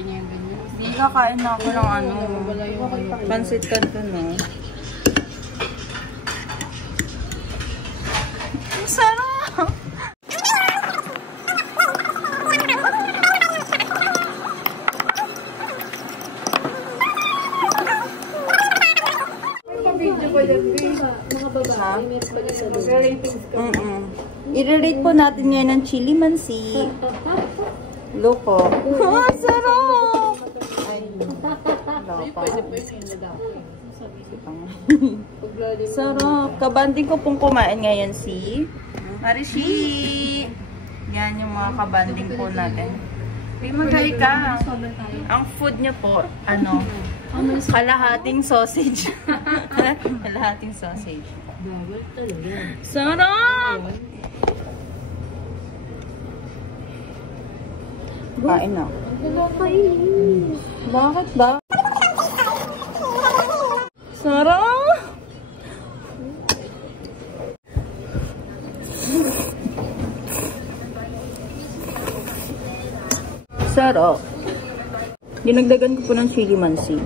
Hindi, kakain na ako ng ano. Pansit canton, no? Ang sarap! I-rate po natin ngayon ng chili mansi. Loko. Ah, sarap! Ay, loko. Sarap. Kabanding ko pong kumain ngayon si Marishi. Yan yung mga kabanding po natin. May magay ka. Ang food niyo po, ano? Kalahating sausage. Kalahating sausage. Sarap! Kain na. Bakit ba? Sarap! Sarap. Dinagdagan ko po ng chili mansi.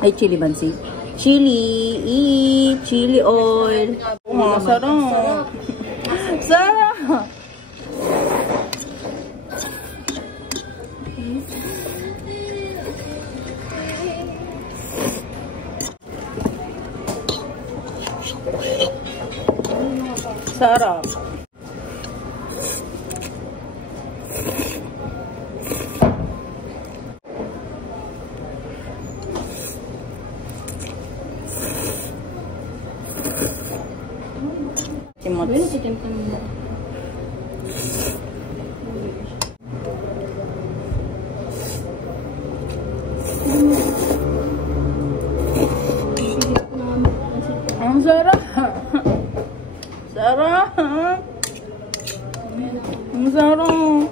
Ay, chili mansi. Chili oil. Oh, sarap. Sarap. Sarap. Ang sarap. Sarap. Ang sarap.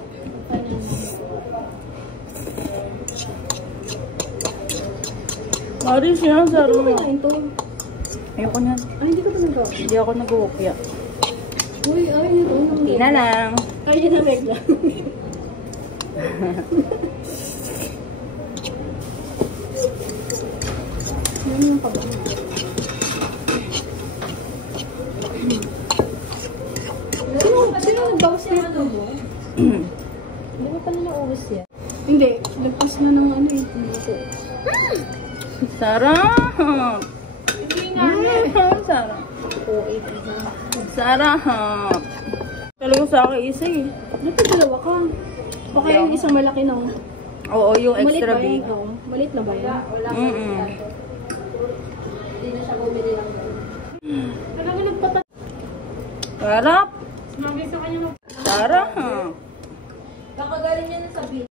Maris yan, sarap. Ayoko na. Ay, hindi ka pa nagawa. Hindi ako nag-uukya. Uy, ay, ito. Hindi na lang. Ay, hindi na regla. Yan yung kaba. Sino nag-bawas na ito mo? Hindi mo pala naubos yan. Hindi. Lagpas na ng ano eh. Sarap. Sarap. Sarap. Talaga sa akin isa eh. Dapat dalawa ka. Baka yung isang malaki na. Oo, yung extra big. Malit na ba yan? Hindi na siya bumili lang. Talaga nagpatat. Sarap. Sumagay sa kanya. Sarap.